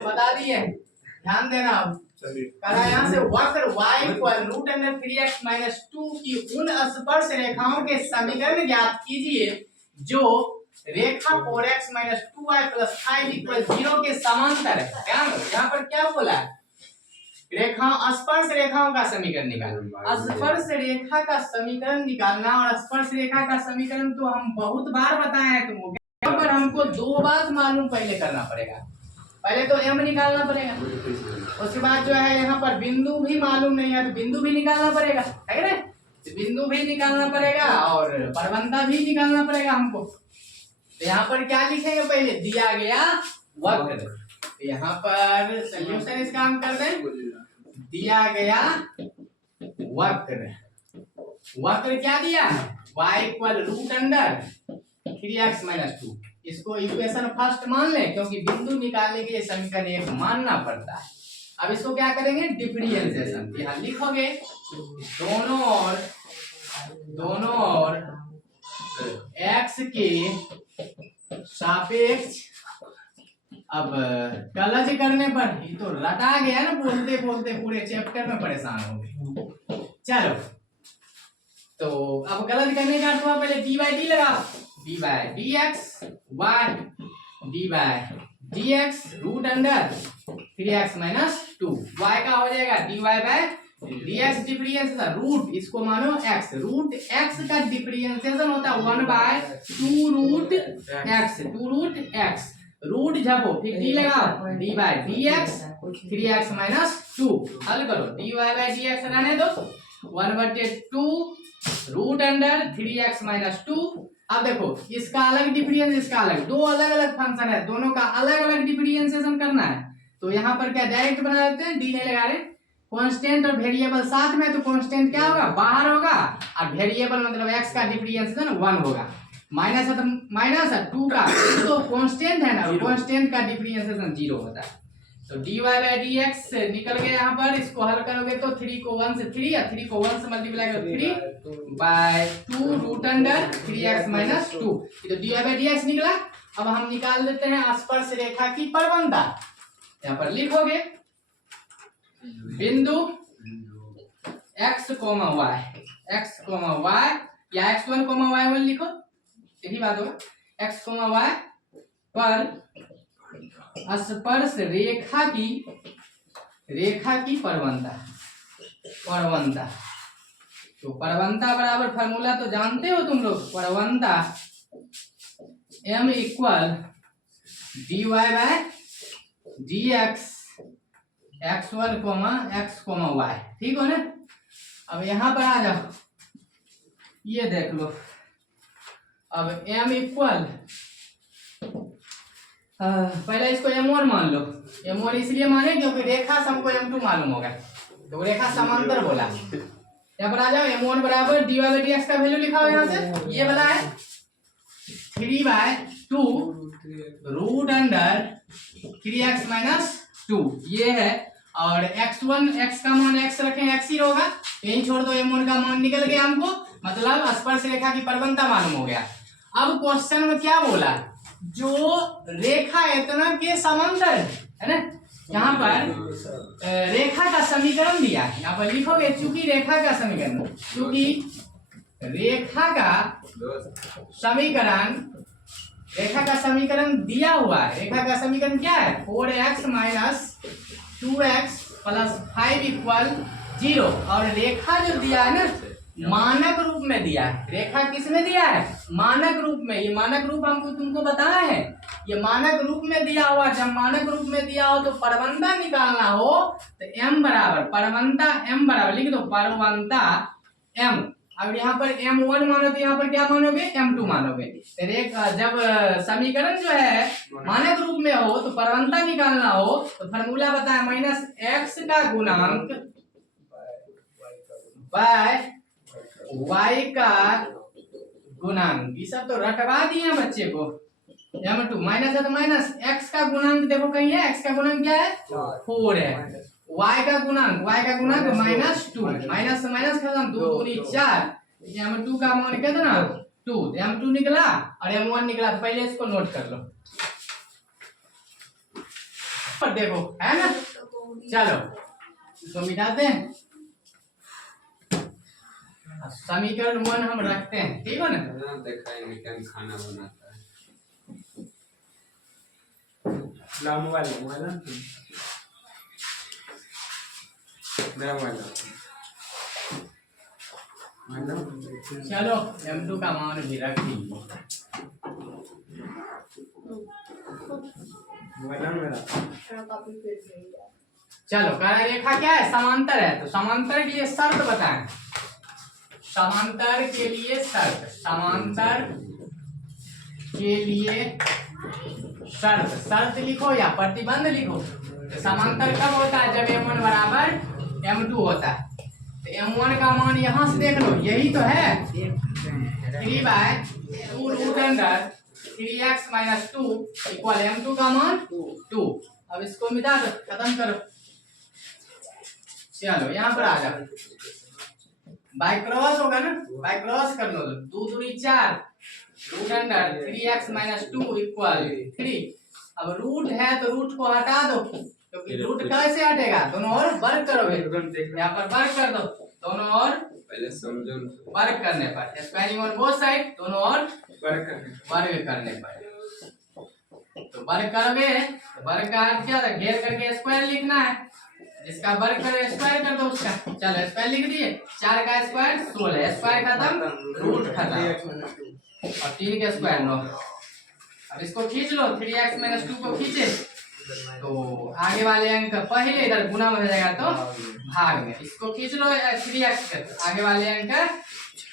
बता दिए, ध्यान देना। अब करा यहाँ से वक्र y equal root under 3x minus 2 की उन स्पर्श रेखाओं के समीकरण ज्ञात कीजिए जो रेखा 4x minus 2y plus 5 equal 0 के समांतर है। ध्यान दो, यहाँ पर क्या बोला है? रेखा स्पर्श रेखाओं का समीकरण निकालना। स्पर्श रेखा का समीकरण निकालना, और स्पर्श रेखा का समीकरण तो हम बहुत बार बताए हैं तुमको। यहाँ पर हमको दो बात मालूम पहले करना पड़ेगा। पहले तो m निकालना पड़ेगा, उसके बाद जो है यहाँ पर बिंदु भी मालूम नहीं है तो बिंदु भी निकालना पड़ेगा, है ना? तो बिंदु भी निकालना पड़ेगा और परवंता भी निकालना पड़ेगा हमको। तो यहाँ पर क्या लिखेंगे? पहले दिया गया वक्र, तो यहाँ पर सॉल्यूशन इसका हम कर दें। दिया गया वक्र, वक्र क्या दिया है? y equal root under 3x minus 2। इसको इक्वेशन फर्स्ट मान लें, क्योंकि बिंदु निकालने के लिए समीकरण एक मानना पड़ता है। अब इसको क्या करेंगे? डिफरेंशिएशन। यहाँ लिखोगे दोनों और x के सापेक्ष। अब कलज करने पर ये तो रटा गया ना, बोलते बोलते पूरे चैप्टर में परेशान हो गए। चलो, तो अब कलज करने का तो पहले डी बाई डी लगाओ। D by d x y d by d x root under 3x minus 2 y का हो जाएगा dy by D x. Differentiation root, इसको मानो x, रूट x का डिफरेंशिएशन होता है 1 by 2 root x, 2 root x। Root झपो फिर डी लगाओ, d by d x 3x minus 2। हल करो, d y by d x रहने दो, 1/2 रूट अंडर 3x माइनस 2। अब देखो, इसका अलग डिफरेंस, इसका अलग, दो अलग अलग फंक्शन है, दोनों का अलग अलग डिफरेंशिएशन करना है। तो यहाँ पर क्या डायरेक्ट बना देते हैं, डी नहीं लगा रहे। कांस्टेंट और वेरिएबल साथ में, तो कांस्टेंट क्या होगा? बाहर होगा, और वेरिएबल मतलब x का डिफरेंशिएशन 1 होगा। माइनस है तो माइनस है, 2 का तो कांस्टेंट है ना, कांस्टेंट का डिफरेंशिएशन 0 होता है। तो dy बाई डी एक्स निकल गया यहाँ पर। इसको हल करोगे तो 3 को 1 से 3 या 3 को 1 से मल्टीप्लाई करो 3 bye 2 root under 3x minus 2। तो dy बाई डी एक्स निकला। अब हम निकाल देते हैं स्पर्श रेखा की परवंता। यहाँ पर लिखोगे बिंदु x, y, x, y या x1, y1 लिखो, यही बात होगा। x, y पर स्पर्श रेखा की परवंता। तो परवंता बराबर फार्मूला तो जानते हो तुम लोग, परवंता m equal dy by D X x1, x, y। ठीक हो ना? अब यहाँ पर आ जाओ, ये देख लो। अब m इक्वल, पहले इसको m1 मान लो। m1 इसलिए माने क्योंकि रेखा से हमको m2 मालूम होगा, तो रेखा समांतर बोला। यहाँ पर आ जाओ, m1 बराबर dy बाई डी एक्स का वैल्यू लिखा हो यहाँ से, ये वाला है 3/2 रूट अंडर 3x माइनस 2, ये है। और x1, x का मान x रखें, x ही होगा, यही छोड़ दो, m1 का मान निकल गया हमको, मतलब स्पर्श रेखा की परवंता मालूम हो गया। अब क्वेश्चन में क्या बोला? जो रेखा इतना के समांतर है ना, यहाँ पर रेखा का समीकरण दिया है, यहाँ पर लिखोगे चूंकि रेखा का समीकरण, चूंकि रेखा का समीकरण दिया हुआ है। रेखा का समीकरण क्या है? 4x minus 2x plus 5 equal 0। और रेखा जो दिया है ना, मानक रूप में दिया है। रेखा किस में दिया है? मानक रूप में। ये मानक रूप हमको तुमको बताया है, ये मानक रूप में दिया हुआ। जब मानक रूप में दिया हो तो परवंता निकालना हो तो m बराबर, परवंता m बराबर लिख दो, परवंता m। अब यहाँ पर m1 मानो तो यहाँ पर क्या मानोगे? m2 मानोगे। जब समीकरण जो है मानक रूप में हो तो परवंता निकालना हो तो फार्मूला बताया, माइनस x का गुणांक बाय y का गुणांक। ये सब तो रटवा दिए बच्चे को। m2 माइनस है तो माइनस, x का गुणांक देखो कहीं है, x का गुणांक क्या है? 4 है। y का गुणांक माइनस 2, माइनस से माइनस खत्म, 2 दूनी 4, m2 का मान कितना? 2। m2 निकला और m1 निकला। तो पहले इसको नोट कर लो। और देखो है ना, चलो इसको मिटाते हैं, समीकरण 1 हम रखते हैं, ठीक है ना। खाना बनाता है मोबाइल चलो m2 का मान भी रख दीजिए। चलो कार्य रेखा क्या है, समांतर है, तो समांतर के लिए शर्त बताएं। समांतर के लिए शर्त, समांतर के लिए शर्त, शर्त लिखो या प्रतिबंध लिखो। तो समांतर कब होता है, जब m1 बराबर m2 होता है। तो m1 का मान यहाँ से देख लो, यही तो है 3/2√3x-2 इक्वल m2 का मान 2। अब इसको मिटा दो, खत्म करो। चलो यहाँ पर आ जाओ, बाय क्रॉस होगा ना, बाय क्रॉस कर लो, 2 दूनी 4 √3x-2 इक्वल 3। अब रूट है तो रूट को हटा दो, क्योंकि रूट कैसे हटेगा, दोनों ओर वर्ग करोगे, यहाँ पर वर्ग कर दो, दोनों ओर पहले समझो वर्ग करने पर, स्क्वायरिंग ऑन बोथ साइड, दोनों ओर वर्ग करने पर। तो वर्ग करोगे तो वर्ग का अर्थ क्या था, घेर करके स्क्वायर लिखना है, जिसका वर्ग करो स्क्वायर कर दो उसका। चलो स्क्वायर लिख दिए, 4 का स्क्वायर 16, स्क्वायर खत्म, रूट खत्म, और 3 का स्क्वायर 9। अब इसको खींच लो, 3x-2 को खींचे तो आगे वाले अंक पहले इधर गुना में हो जाएगा तो भाग में, इसको खींच लो 3x का, आगे वाले अंक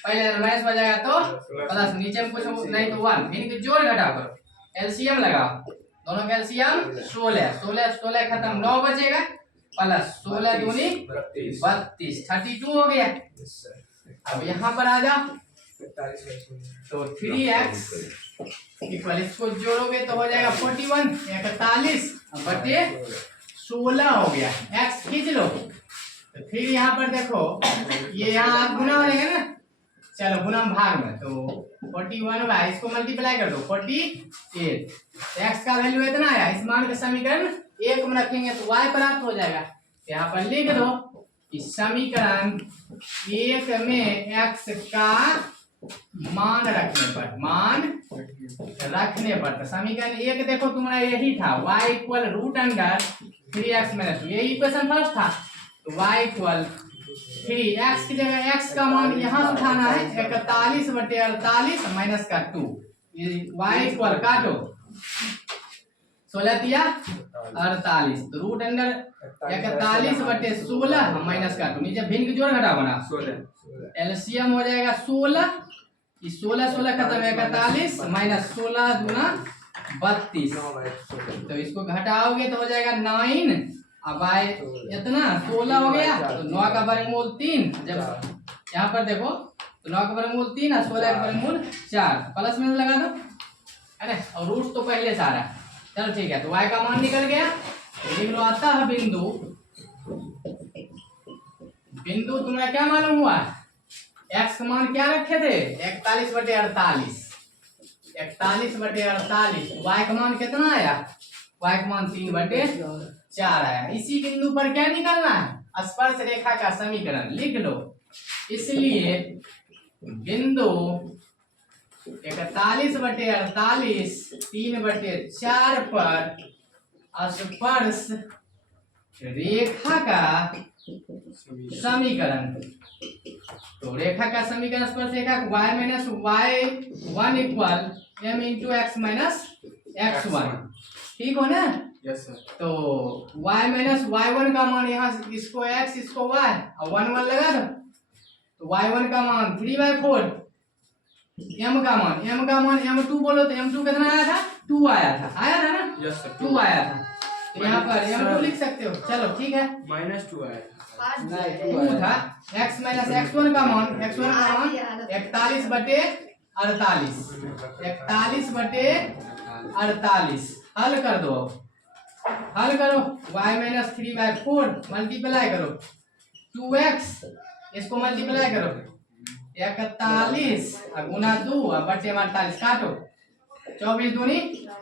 पहले माइनस हो जाएगा तो प्लस, नीचे में कुछ नहीं तो 1, इनके जोड़ घटा करो, एलसीएम लगाओ, दोनों का एलसीएम 16, 16 खत्म, 9 बचेगा प्लस 16 दूनी 32, 32 हो गया। अब यहाँ पर आ जाओ, तो 3x इक्वल, इसको जोड़ोगे तो हो जाएगा 41, 41 बटे 16 हो गया, x खींच लो। तो फिर यहाँ पर देखो, ये यहाँ गुना हो जाएगा ना, चलो गुना भाग में, तो 41 होगा, इसको मल्टीप्लाई कर दो 48, x का वैल्यू इतना आया, इस मान का समीकरण 1 में रखेंगे तो y प्राप्त हो जाएगा। यहाँ पर लिख दो कि समीकरण 1 में x का मान रखने पर, तो समीकरण 1 देखो तुम्हारा यही था, y इक्वल √3x-2, यही इक्वेशन फर्स्ट था। तो y इक्वल 3x की जगह x का मान यहाँ से उठाना है, 41/48 माइनस का 2, ये y इक्वल काटो 16 दिया 48, तो √41/16 माइनस का 2, नीचे भिन्न की जोड़ घटा बना 16, एलसीएम हो जाएगा 16, 16 खत्म, 41 माइनस 16 दूना 32, तो इसको घटाओगे तो हो जाएगा 9, अब आए इतना 16 हो गया, तो 9 का वर्गमूल 3, जब यहाँ पर देखो तो 9 का वर्गमूल 3 और 16 का वर्गमूल 4, प्लस में लगा दो, अरे और रूट तो पहले से आ रहा है। चलो ठीक है, तो y का मान निकल गया, लिख लो, आता है बिंदु तुम्हारा क्या मालूम हुआ, x का मान क्या रखे थे 41/48, 41/48, y का मान कितना आया, y का मान 3/4 आया। इसी बिंदु पर क्या निकालना है, स्पर्श रेखा का समीकरण लिख लो, इसलिए बिंदु 41/48 3/4 पर स्पर्श रेखा का समीकरण, तो रेखा का समीकरण स्पर्श रेखा y-y1 equal m into x minus x1, ठीक हो ना। Yes sir. तो y-y1 का मान यहाँ इसको x इसको y और 1 लगा दो, तो y1 का मान 3/4, m का मान m2 बोलो तो m2 कितना आया था, 2 आया था ना। यस सर, 2 आया था, तो यहाँ पर m2 लिख सकते हो। चलो ठीक है, -2 आया था, 2 था, x माइनस x1 का मान 41/48 हल कर दो, हल करो, y माइनस 3/4 मल्टीप्लाई करो 2x, इसको मल्टीप्लाई करो 41 गुना 2 बटे 48 काटो, 24 दूनी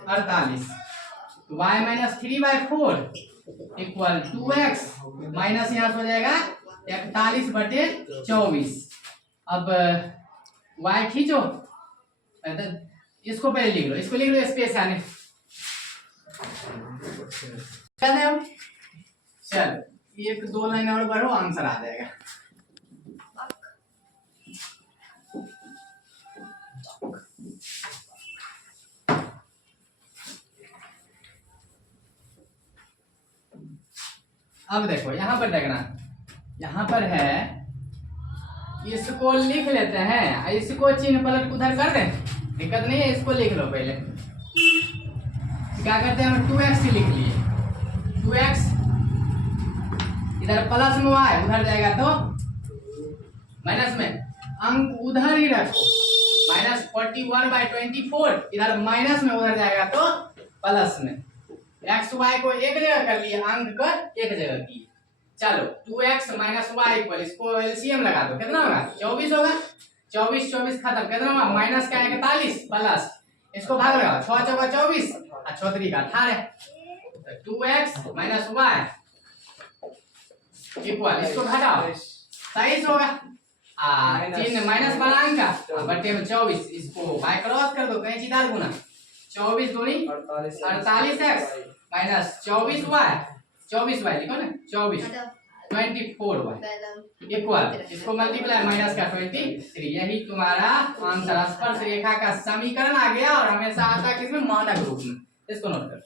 48, तो y minus 3/4 equal 2x minus यहाँ से हो जाएगा 41/24। अब y खींचो, इसको पहले लिख लो, इसको लिख लो स्पेस आने चल, एक दो लाइन और बढ़ो, आंसर आ जाएगा। अब देखो यहाँ पर देखना, यहाँ पर है, इसको लिख लेते हैं, इसको चिन्ह पलट उधर कर दें, दिक्कत नहीं है, इसको लिख लो पहले। क्या करते हैं, हम 2x लिख लिए, 2x इधर प्लस में y उधर जाएगा तो माइनस में, अंक उधर ही रखो, माइनस 41/24 इधर माइनस में उधर जाएगा तो प्लस में, एक्स वाई को एक जगह कर लिए, अंक को एक जगह किए। चलो 2x माइनस वाई इक्वल, इसको एलसीएम लगा दो, कितना होगा 24 होगा, 24 खत्म, कितना होगा माइनस का 41 प्लस, इसको भाग लगाओ, 6 चौका 24 और 6 3 का 18, 2x माइनस वाई इक्वल, इसको घटाओ 23 होगा, चिन्ह माइनस वाला अंक का बटे में 24, इसको बाय क्रॉस कर दो, कैंची दाल गुना, 24 दूनी 48x माइनस 24y, 24y लिखो ना, 24 24y इक्वल, इसको मल्टीप्लाई माइनस का 23, यही तुम्हारा आंसर स्पर्श रेखा का समीकरण आ गया, और हमेशा आता है किसमें, मानक रूप में, इसको नोट कर।